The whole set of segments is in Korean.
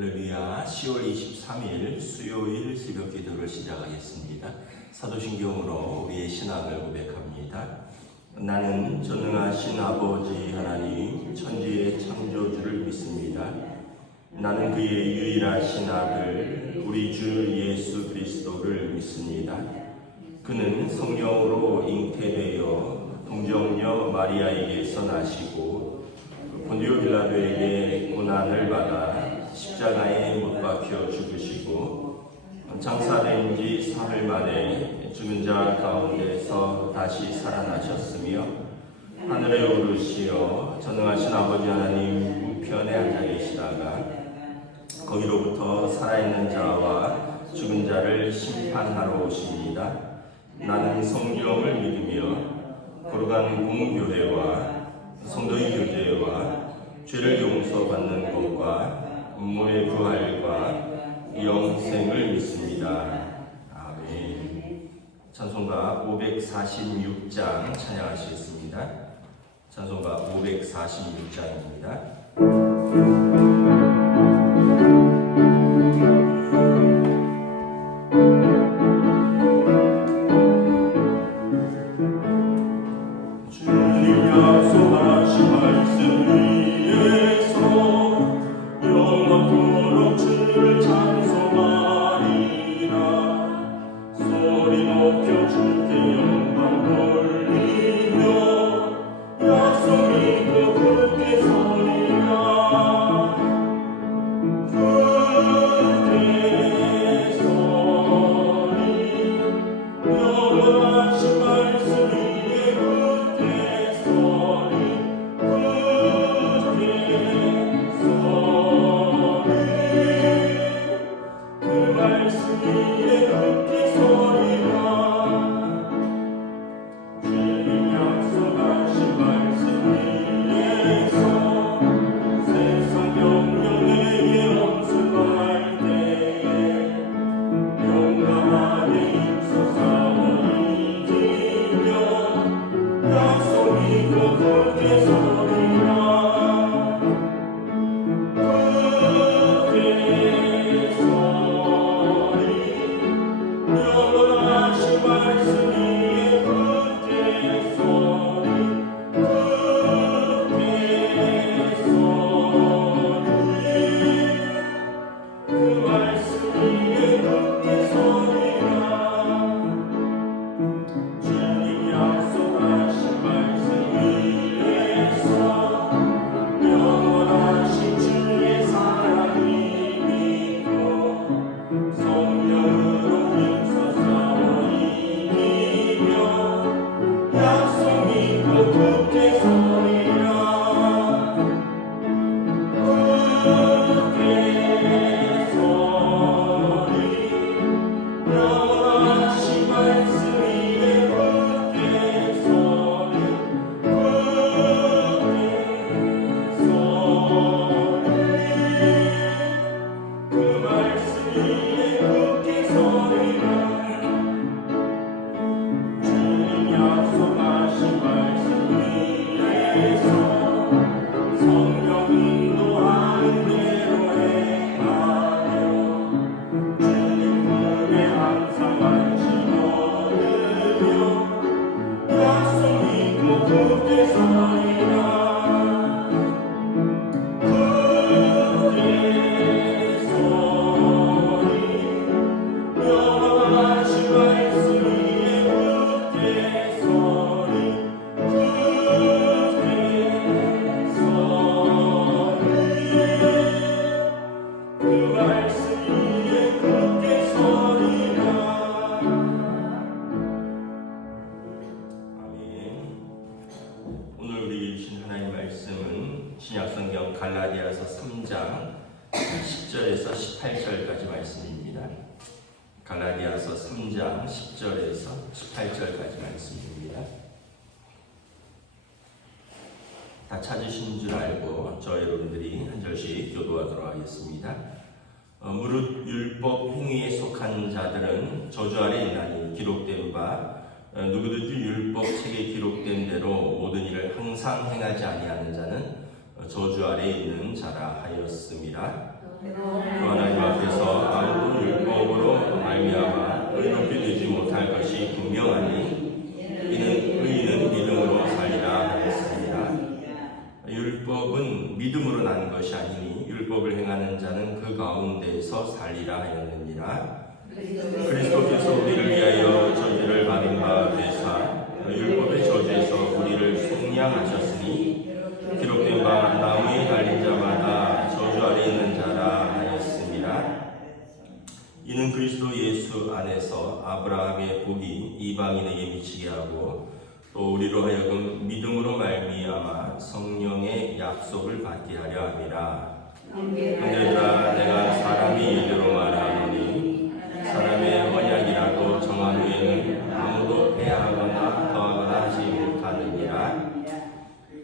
할렐루야. 10월 23일 수요일 새벽 기도를 시작하겠습니다. 사도신경으로 우리의 신앙을 고백합니다. 나는 전능하신 아버지 하나님 천지의 창조주를 믿습니다. 나는 그의 유일하신 아들 우리 주 예수 그리스도를 믿습니다. 그는 성령으로 잉태되어 동정녀 마리아에게서 나시고 본디오 빌라도에게 고난을 받아 십자가에 못 박혀 죽으시고 장사된 지 사흘 만에 죽은 자 가운데서 다시 살아나셨으며 하늘에 오르시어 전능하신 아버지 하나님 우편에 앉아 계시다가 거기로부터 살아있는 자와 죽은 자를 심판하러 오십니다. 나는 성경을 믿으며 거룩한 공교회와 성도의 교제와 죄를 용서받는 것과 몸의 부활과 영생을 믿습니다. 아멘. 찬송가 546장 찬양하시겠습니다. 찬송가 546장입니다. 신약성경 갈라디아서 3장 10절에서 18절까지 말씀입니다. 갈라디아서 3장 10절에서 18절까지 말씀입니다. 다 찾으신 줄 알고 저 여러분들이 한 절씩 교도하도록 하겠습니다. 무릇 율법 행위에 속한 자들은 저주 아래 있나니 기록된 바 누구든지 율법 책에 기록된 대로 모든 일을 항상 행하지 아니하는 자는 저주 아래 있는 자라 하였음이라. 율법을 행하는 자는 그 가운데에서 살리라 하였느니라. 그리스도께서 우리를 위하여 저주를 받은 바 되사 율법의 저주에서 우리를 속량하셨으니 기록된 바 나무에 달린 자마다 저주 아래 있는 자라 하였습니다. 이는 그리스도 예수 안에서 아브라함의 복이 이방인에게 미치게 하고 또 우리로 하여금 믿음으로 말미암아 성령의 약속을 받게 하려 함이라. 형제들아, 내가 사람이 이대로 말하노니 사람의 언약이라도 정한 후에는 아무도 배하거나 더하거나 하지 못하느니라.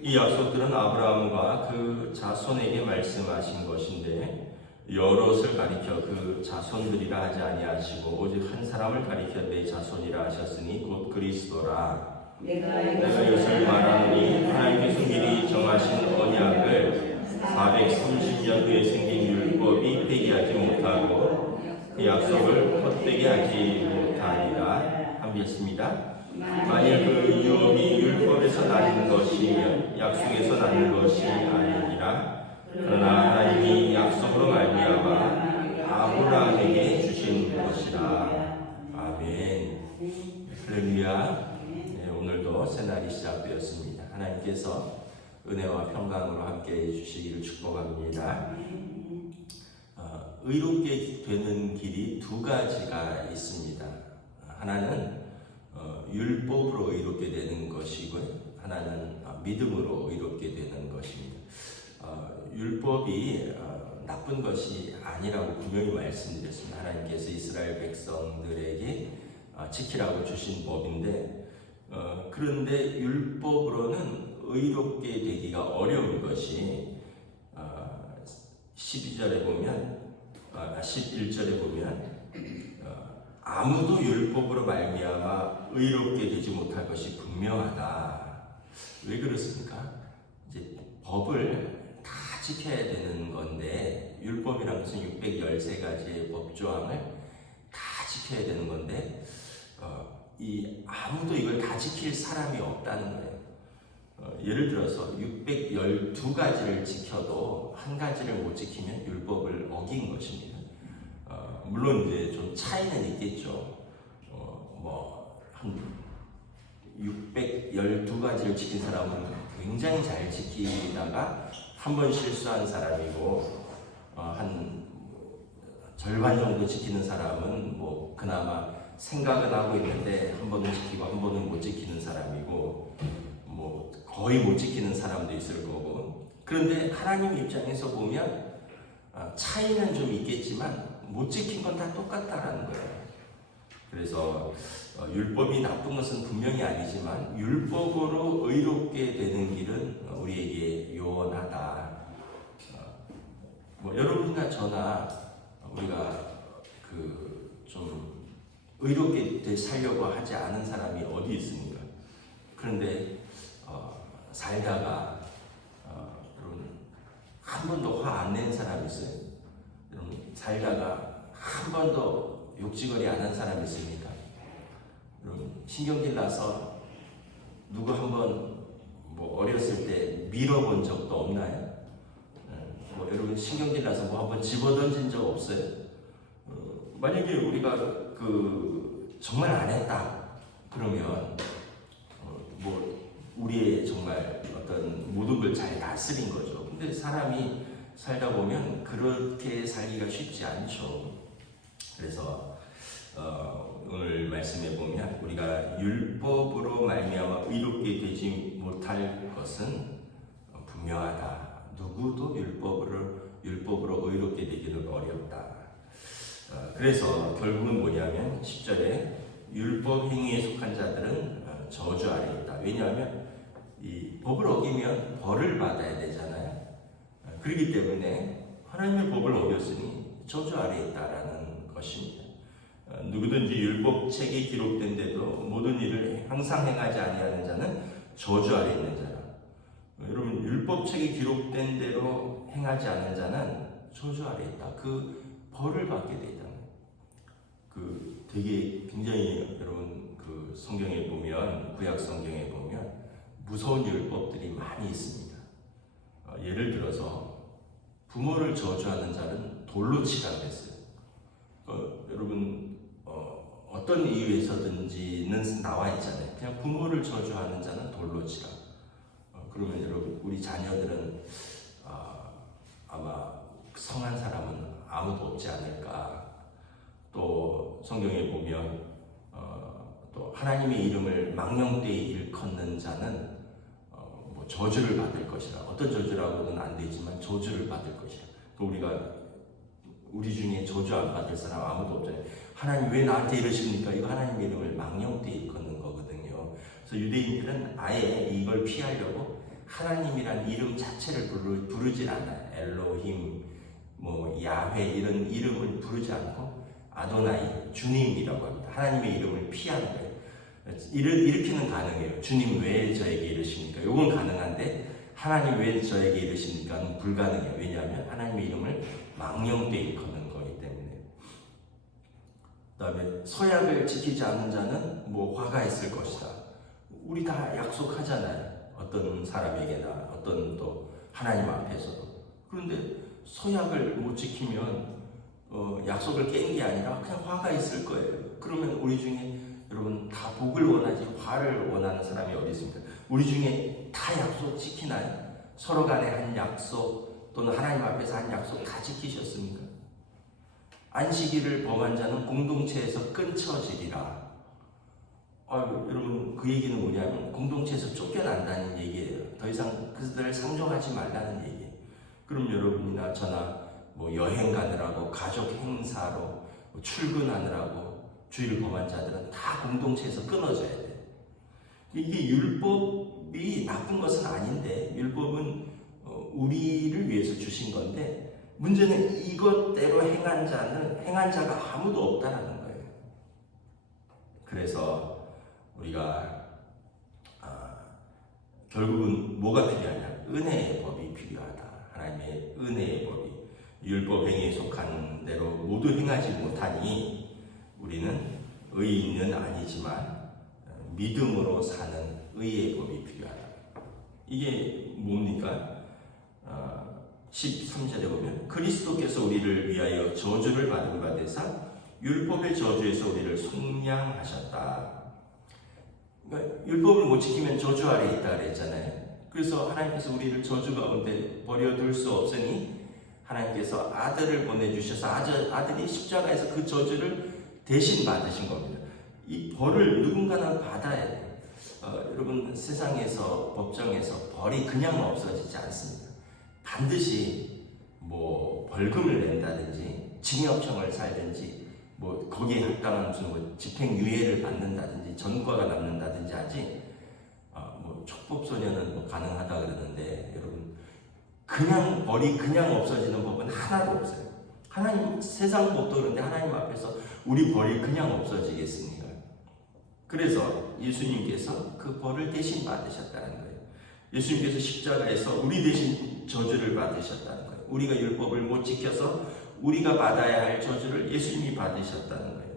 이 약속들은 아브라함과 그 자손에게 말씀하신 것인데 여럿을 가리켜 그 자손들이라 하지 아니하시고 오직 한 사람을 가리켜 내 자손이라 하셨으니 곧 그리스도라. 내가 이것을 말하노니 하나님께서 미리 정하신 언약을 430년 후에 생긴 율법이 폐기하지 못하고 그 약속을 헛되게 하지 못하니라. 함께 했습니다. 만일 그 유업이 율법에서 나는 것이면 약속에서 나는 것이 아니니라. 그러나 하나님이 약속으로 말미암아 아브라함에게 주신 것이라. 아멘. 할렐루야. 오늘도 새날이 시작되었습니다. 하나님께서 은혜와 평강으로 함께해 주시기를 축복합니다. 의롭게 되는 길이 두 가지가 있습니다. 하나는 율법으로 의롭게 되는 것이고요. 하나는 믿음으로 의롭게 되는 것입니다. 율법이 나쁜 것이 아니라고 분명히 말씀드렸습니다. 하나님께서 이스라엘 백성들에게 지키라고 주신 법인데 그런데 율법으로는 의롭게 되기가 어려운 것이 12절에 보면 11절에 보면 아무도 율법으로 말미암아 의롭게 되지 못할 것이 분명하다. 왜 그렇습니까? 이제 법을 다 지켜야 되는 건데 율법이라는 것은 613가지의 법조항을 다 지켜야 되는 건데 아무도 이걸 다 지킬 사람이 없다는 거예요. 예를 들어서 612가지를 지켜도 한 가지를 못 지키면 율법을 어긴 것입니다. 물론 이제 좀 차이는 있겠죠. 한 612가지를 지킨 사람은 굉장히 잘 지키다가 한 번 실수한 사람이고 한 절반 정도 지키는 사람은 그나마 생각은 하고 있는데 한 번은 지키고 한 번은 못 지키는 사람이고 거의 못 지키는 사람도 있을 거고. 그런데 하나님 입장에서 보면 차이는 좀 있겠지만 못 지킨 건 다 똑같다라는 거예요. 그래서 율법이 나쁜 것은 분명히 아니지만 율법으로 의롭게 되는 길은 우리에게 요원하다. 여러분이나 저나 우리가 좀 의롭게 살려고 하지 않은 사람이 어디 있습니까? 그런데 살다가 여러분 한 번도 화 안 낸 사람 있어요? 여러분 살다가 한 번도 욕지거리 안 한 사람 있습니까? 여러분 신경질 나서 누구 한 번 어렸을 때 밀어본 적도 없나요? 여러분 신경질 나서 한 번 집어던진 적 없어요? 만약에 우리가 정말 안 했다 그러면 우리의 정말 어떤 모든 걸 잘 다스린 거죠. 근데 사람이 살다 보면 그렇게 살기가 쉽지 않죠. 그래서 오늘 말씀에 보면 우리가 율법으로 말미암아 의롭게 되지 못할 것은 분명하다. 누구도 율법으로 의롭게 되기는 어렵다. 그래서 결국은 뭐냐면 10절에 율법 행위에 속한 자들은 저주 아래 있다. 왜냐하면 이 법을 어기면 벌을 받아야 되잖아요. 그렇기 때문에 하나님의 법을 어겼으니 저주 아래 있다라는 것입니다. 누구든지 율법책에 기록된 데도 모든 일을 항상 행하지 아니하는 자는 저주 아래 있는 자라. 여러분 율법책에 기록된 대로 행하지 않는 자는 저주 아래 있다. 그 벌을 받게 되다. 되게 굉장히 여러분 성경에 보면 구약 성경에 보면 무서운 율법들이 많이 있습니다. 예를 들어서 부모를 저주하는 자는 돌로 치라 그랬어요. 여러분 어떤 이유에서든지는 나와 있잖아요. 그냥 부모를 저주하는 자는 돌로 치라. 그러면 여러분 우리 자녀들은 아마 성한 사람은 아무도 없지 않을까. 또 성경에 보면 또 하나님의 이름을 망령되이 일컫는 자는 뭐 저주를 받을 것이라. 어떤 저주라고는 안 되지만 저주를 받을 것이라. 또 우리 중에 저주 안 받을 사람 아무도 없잖아요. 하나님 왜 나한테 이러십니까? 이거 하나님의 이름을 망령되이 일컫는 거거든요. 그래서 유대인들은 아예 이걸 피하려고 하나님이란 이름 자체를 부르질 않아요. 엘로힘, 뭐 야훼 이런 이름을 부르지 않고 아도나이, 주님이라고 합니다. 하나님의 이름을 피하는 거예요. 이렇게는 가능해요. 주님 왜 저에게 이러십니까? 이건 가능한데 하나님 왜 저에게 이러십니까? 불가능해요. 왜냐하면 하나님의 이름을 망령되이 일컫는 거기 때문에. 그 다음에 서약을 지키지 않는 자는 뭐 화가 있을 것이다. 우리 다 약속하잖아요. 어떤 사람에게나 어떤 또 하나님 앞에서도. 그런데 서약을 못 지키면 약속을 깬 게 아니라 그냥 화가 있을 거예요. 그러면 우리 중에 여러분 다 복을 원하지 화를 원하는 사람이 어디 있습니까? 우리 중에 다 약속 지키나요? 서로 간에 한 약속 또는 하나님 앞에서 한 약속 다 지키셨습니까? 안식일을 범한 자는 공동체에서 끊쳐지리라. 여러분 그 얘기는 뭐냐면 공동체에서 쫓겨난다는 얘기예요. 더 이상 그들을 상종하지 말라는 얘기예요. 그럼 여러분이나 저나 뭐 여행 가느라고 가족 행사로 뭐 출근하느라고 주일 범한 자들은 다 공동체에서 끊어져야 돼요. 이게 율법이 나쁜 것은 아닌데 율법은 우리를 위해서 주신 건데 문제는 이것대로 행한 자가 아무도 없다라는 거예요. 그래서 우리가 결국은 뭐가 필요하냐? 은혜의 법이 필요하다. 하나님의 은혜의 법이 율법 행위에 속한 대로 모두 행하지 못하니 우리는 의인은 아니지만 믿음으로 사는 의의 법이 필요하다. 이게 뭡니까? 13절에 보면 그리스도께서 우리를 위하여 저주를 받은 바 되사 율법의 저주에서 우리를 속량하셨다. 그러니까 율법을 못 지키면 저주 아래 있다 그랬잖아요. 그래서 하나님께서 우리를 저주 가운데 버려둘 수 없으니 하나님께서 아들을 보내주셔서 아들이 십자가에서 그 저주를 대신 받으신 겁니다. 이 벌을 누군가는 받아야 돼요. 여러분 세상에서 법정에서 벌이 그냥 없어지지 않습니다. 반드시 뭐 벌금을 낸다든지 징역형을 살든지 뭐 거기에 합당한 무슨 뭐 집행유예를 받는다든지 전과가 남는다든지 하지 뭐 촉법소년은 뭐 가능하다 그러는데 여러분 그냥 벌이 그냥 없어지는 법은 하나도 없어요. 하나님 세상 법도 그런데 하나님 앞에서 우리 벌이 그냥 없어지겠습니까? 그래서 예수님께서 그 벌을 대신 받으셨다는 거예요. 예수님께서 십자가에서 우리 대신 저주를 받으셨다는 거예요. 우리가 율법을 못 지켜서 우리가 받아야 할 저주를 예수님이 받으셨다는 거예요.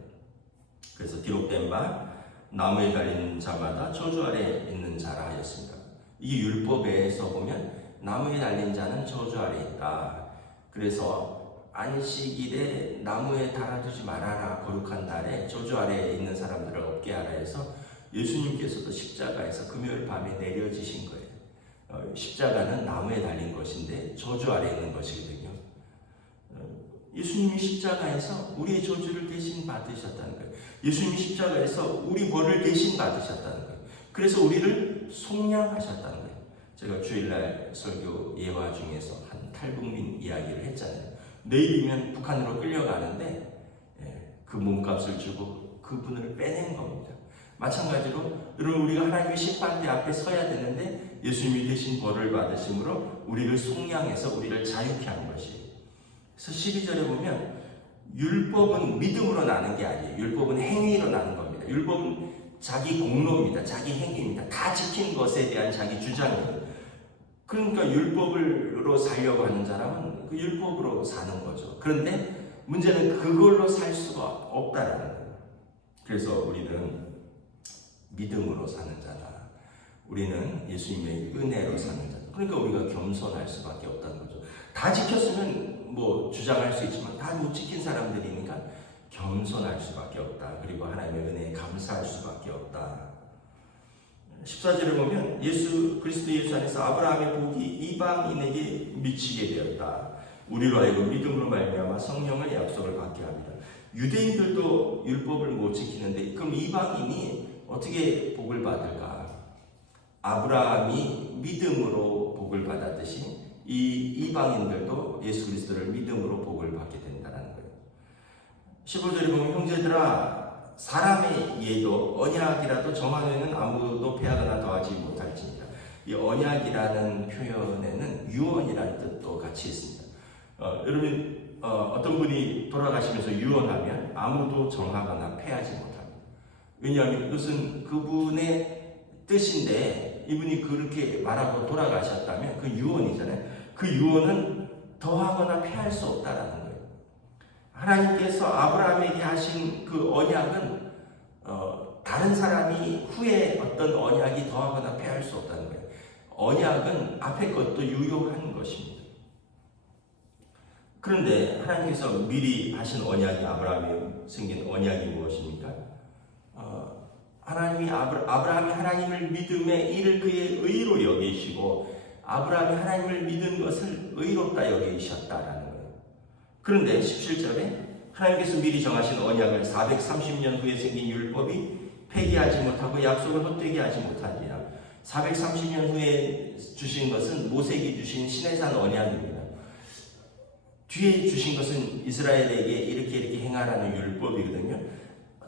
그래서 기록된 바 나무에 달린 자마다 저주 아래 있는 자라 하였습니다. 이 율법에서 보면 나무에 달린 자는 저주 아래 있다. 그래서 안식일에 나무에 달아두지 말아라. 거룩한 날에 저주 아래에 있는 사람들을 없게 하라 해서 예수님께서도 십자가에서 금요일 밤에 내려지신 거예요. 십자가는 나무에 달린 것인데 저주 아래에 있는 것이거든요. 예수님이 십자가에서 우리의 저주를 대신 받으셨다는 거예요. 예수님이 십자가에서 우리 벌을 대신 받으셨다는 거예요. 그래서 우리를 속량하셨다는 거예요. 제가 주일날 설교 예화 중에서 한 탈북민 이야기를 했잖아요. 내일이면 북한으로 끌려가는데 그 몸값을 주고 그분을 빼낸 겁니다. 마찬가지로 여러분 우리가 하나님의 심판대 앞에 서야 되는데 예수님이 대신 벌을 받으심으로 우리를 속량해서 우리를 자유케 한 것이에요. 그래서 12절에 보면 율법은 믿음으로 나는 게 아니에요. 율법은 행위로 나는 겁니다. 율법은 자기 공로입니다. 자기 행위입니다. 다 지킨 것에 대한 자기 주장이에요. 그러니까 율법으로 살려고 하는 사람은 그 율법으로 사는 거죠. 그런데 문제는 그걸로 살 수가 없다라는 거예요. 그래서 우리는 믿음으로 사는 자다. 우리는 예수님의 은혜로 사는 자다. 그러니까 우리가 겸손할 수밖에 없다는 거죠. 다 지켰으면 뭐 주장할 수 있지만 다 못 지킨 사람들이니까 겸손할 수밖에 없다. 그리고 하나님의 은혜에 감사할 수밖에 없다. 14절을 보면 그리스도 예수 안에서 아브라함의 복이 이방인에게 미치게 되었다. 우리로 하여금 믿음으로 말미암아 성령의 약속을 받게 합니다. 유대인들도 율법을 못 지키는데 그럼 이방인이 어떻게 복을 받을까? 아브라함이 믿음으로 복을 받았듯이 이 이방인들도 예수 그리스도를 믿음으로 복을 받게 된다는 거예요. 15절에 보면 형제들아 사람의 예도 언약이라도 정한 후에는 아무도 패하거나 더하지 못할지니라. 이 언약이라는 표현에는 유언이라는 뜻도 같이 있습니다. 여러분 어떤 분이 돌아가시면서 유언하면 아무도 정하거나 패하지 못합니다. 왜냐하면 이것은 그분의 뜻인데 이분이 그렇게 말하고 돌아가셨다면 그 유언이잖아요. 그 유언은 더하거나 패할 수 없다라는 거예요. 하나님께서 아브라함에게 하신 그 언약은 다른 사람이 후에 어떤 언약이 더하거나 패할 수 없다는 거예요. 언약은 앞에 것도 유효한 것입니다. 그런데 하나님께서 미리 하신 언약이 아브라함에 생긴 언약이 무엇입니까? 아브라함이 하나님을 믿음에 이를 그의 의로 여기시고 아브라함이 하나님을 믿은 것을 의롭다 여기셨다라는 거예요. 그런데 17절에 하나님께서 미리 정하신 언약을 430년 후에 생긴 율법이 폐기하지 못하고 약속을 헛되게 하지 못하리라. 430년 후에 주신 것은 모세에게 주신 시내산 언약입니다. 뒤에 주신 것은 이스라엘에게 이렇게 행하라는 율법이거든요.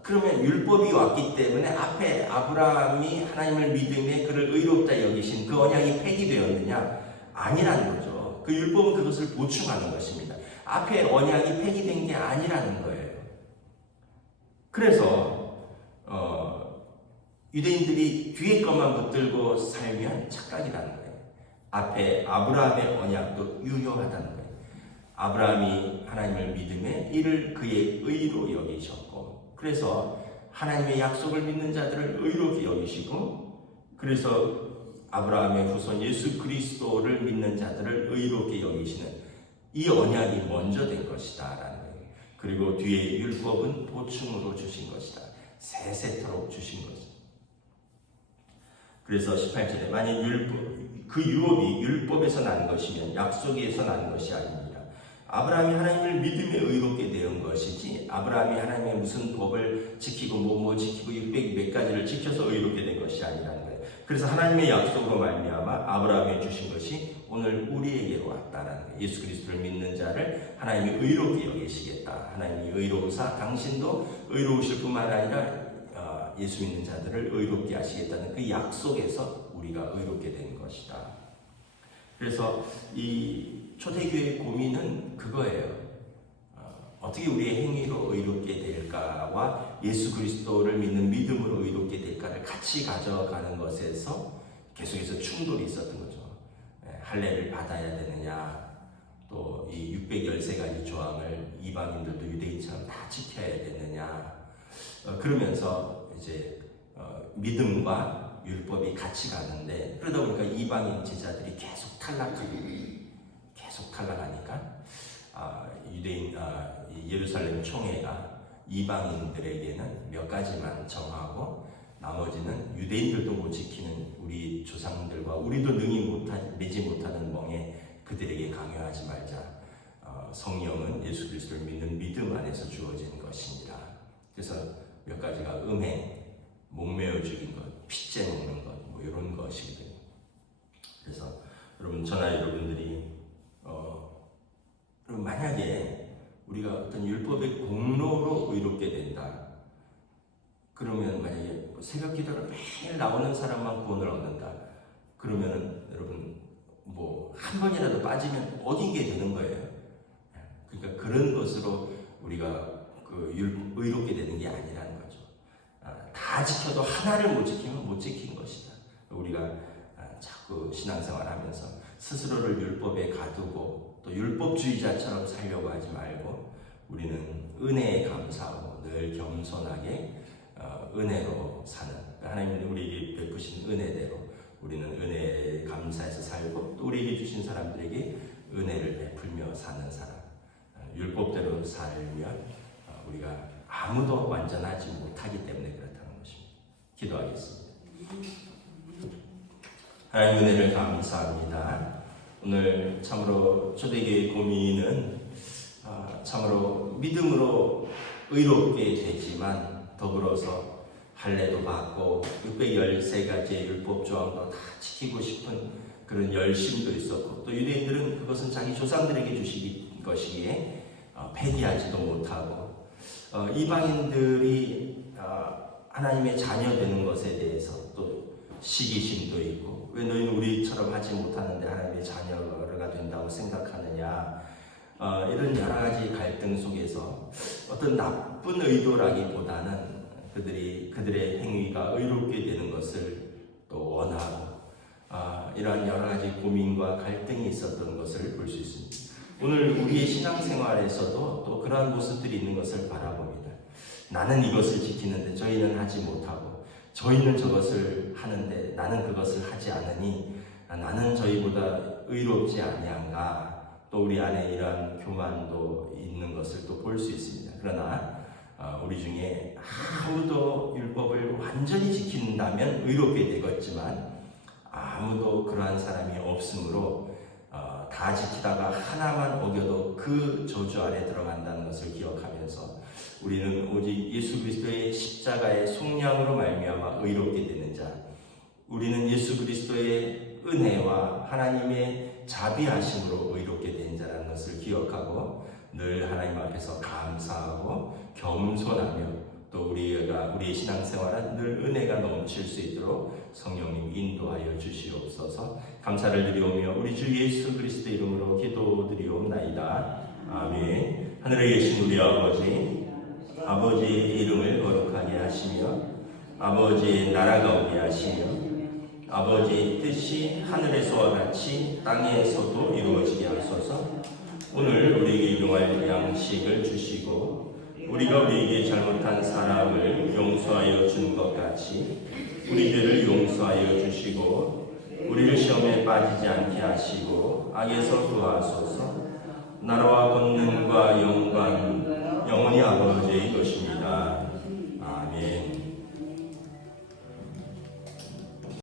그러면 율법이 왔기 때문에 앞에 아브라함이 하나님을 믿음에 그를 의롭다 여기신 그 언약이 폐기되었느냐? 아니라는 거죠. 그 율법은 그것을 보충하는 것입니다. 앞에 언약이 폐기된 게 아니라는 거예요. 그래서 유대인들이 뒤에 것만 붙들고 살면 착각이라는 거예요. 앞에 아브라함의 언약도 유효하다는 거예요. 아브라함이 하나님을 믿음에 이를 그의 의로 여기셨고 그래서 하나님의 약속을 믿는 자들을 의롭게 여기시고 그래서 아브라함의 후손 예수 그리스도를 믿는 자들을 의롭게 여기시는 이 언약이 먼저 된 것이다 라는 거예요. 그리고 뒤에 율법은 보충으로 주신 것이다. 세세토록 주신 것이다. 그래서 18절에 만약 그 유업이 율법에서 난 것이면 약속에서 난 것이 아닙니다. 아브라함이 하나님을 믿음에 의롭게 되은 것이지 아브라함이 하나님의 무슨 법을 지키고 뭐 지키고 600 몇 가지를 지켜서 의롭게 된 것이 아니라는 거예요. 그래서 하나님의 약속으로 말미암아 아브라함이 주신 것이 오늘 우리에게로 왔다라는 거예요. 예수 그리스도를 믿는 자를 하나님이 의롭게 여기시겠다. 하나님이 의로우사 당신도 의로우실 뿐만 아니라 예수 믿는 자들을 의롭게 하시겠다는 그 약속에서 우리가 의롭게 된 것이다. 그래서 이 초대교회의 고민은 그거예요. 어떻게 우리의 행위로 의롭게 될까와 예수 그리스도를 믿는 믿음으로 의롭게 될까를 같이 가져가는 것에서 계속해서 충돌이 있었던 거죠. 할례를 받아야 되느냐, 또 이 613가지 조항을 이방인들도 유대인처럼 다 지켜야 되느냐, 그러면서 이제 믿음과 율법이 같이 가는데 그러다 보니까 이방인 제자들이 계속 탈락하니까 예루살렘 총회가 이방인들에게는 몇 가지만 정하고 나머지는 유대인들도 못 지키는 우리 조상들과 우리도 능히 매지 못하는 멍에 그들에게 강요하지 말자. 성령은 예수 그리스도를 믿는 믿음 안에서 주어진 것입니다. 그래서 몇 가지가 음행, 목매어 죽인 것, 핏째 먹는 것, 뭐 이런 것이거든요. 그래서 저나 여러분들이 만약에 우리가 어떤 율법의 공로로 의롭게 된다. 그러면 만약에 새벽 기도를 매일 나오는 사람만 구원을 얻는다. 그러면 여러분 뭐 한 번이라도 빠지면 어디게 되는 거예요. 그러니까 그런 것으로 우리가 의롭게 되는 게 아니라는 거죠. 다 지켜도 하나를 못 지키면 못 지킨 것이다. 우리가 자꾸 신앙생활하면서 스스로를 율법에 가두고 또 율법주의자처럼 살려고 하지 말고 우리는 은혜에 감사하고 늘 겸손하게 은혜로 사는 하나님이 우리에게 베푸신 은혜대로 우리는 은혜에 감사해서 살고 또 우리에게 주신 사람들에게 은혜를 베풀며 사는 사람, 율법대로 살면 우리가 아무도 완전하지 못하기 때문에 그렇다는 것입니다. 기도하겠습니다. 하나님 은혜를 감사합니다. 오늘 참으로 초대교회 고민은 참으로 믿음으로 의롭게 되지만 더불어서 할례도 받고 613가지의 율법 조항도 다 지키고 싶은 그런 열심도 있었고, 또 유대인들은 그것은 자기 조상들에게 주신 것이기에 폐기하지도 못하고, 이방인들이 하나님의 자녀 되는 것에 대해서 또 시기심도 있고, 왜 너희는 우리처럼 하지 못하는데 하나님의 자녀가 된다고 생각하느냐, 이런 여러 가지 갈등 속에서 어떤 나쁜 의도라기보다는 그들의 행위가 의롭게 되는 것을 또 원하고, 이러한 여러 가지 고민과 갈등이 있었던 것을 볼 수 있습니다. 오늘 우리의 신앙생활에서도 또 그러한 모습들이 있는 것을 바라봅니다. 나는 이것을 지키는데 저희는 하지 못하고, 저희는 저것을 하는데 나는 그것을 하지 않으니 나는 저희보다 의롭지 아니한가. 또 우리 안에 이러한 교만도 있는 것을 또 볼 수 있습니다. 그러나 우리 중에 아무도 율법을 완전히 지킨다면 의롭게 되겠지만, 아무도 그러한 사람이 없으므로 다 지키다가 하나만 어겨도 그 저주 아래 들어간다는 것을 기억하면서 우리는 오직 예수 그리스도의 십자가의 속량으로 말미암아 의롭게 되는 자, 우리는 예수 그리스도의 은혜와 하나님의 자비하심으로 의롭게 된 자라는 것을 기억하고 늘 하나님 앞에서 감사하고 겸손하며, 또 우리의 신앙생활은 늘 은혜가 넘칠 수 있도록 성령님 인도하여 주시옵소서. 감사를 드리오며 우리 주 예수 그리스도 이름으로 기도드리옵나이다. 아멘. 하늘에 계신 우리 아버지의 이름을 거룩하게 하시며 아버지의 나라가 오게 하시며 아버지의 뜻이 하늘에서와 같이 땅에서도 이루어지게 하소서. 오늘 우리에게 일용할 양식을 주시고 우리가 우리에게 잘못한 사람을 용서하여 준 것 같이 우리 죄를 용서하여 주시고 우리를 시험에 빠지지 않게 하시고 악에서 구하소서. 나라와 권능과 영광 영원히 아버지의 것입니다.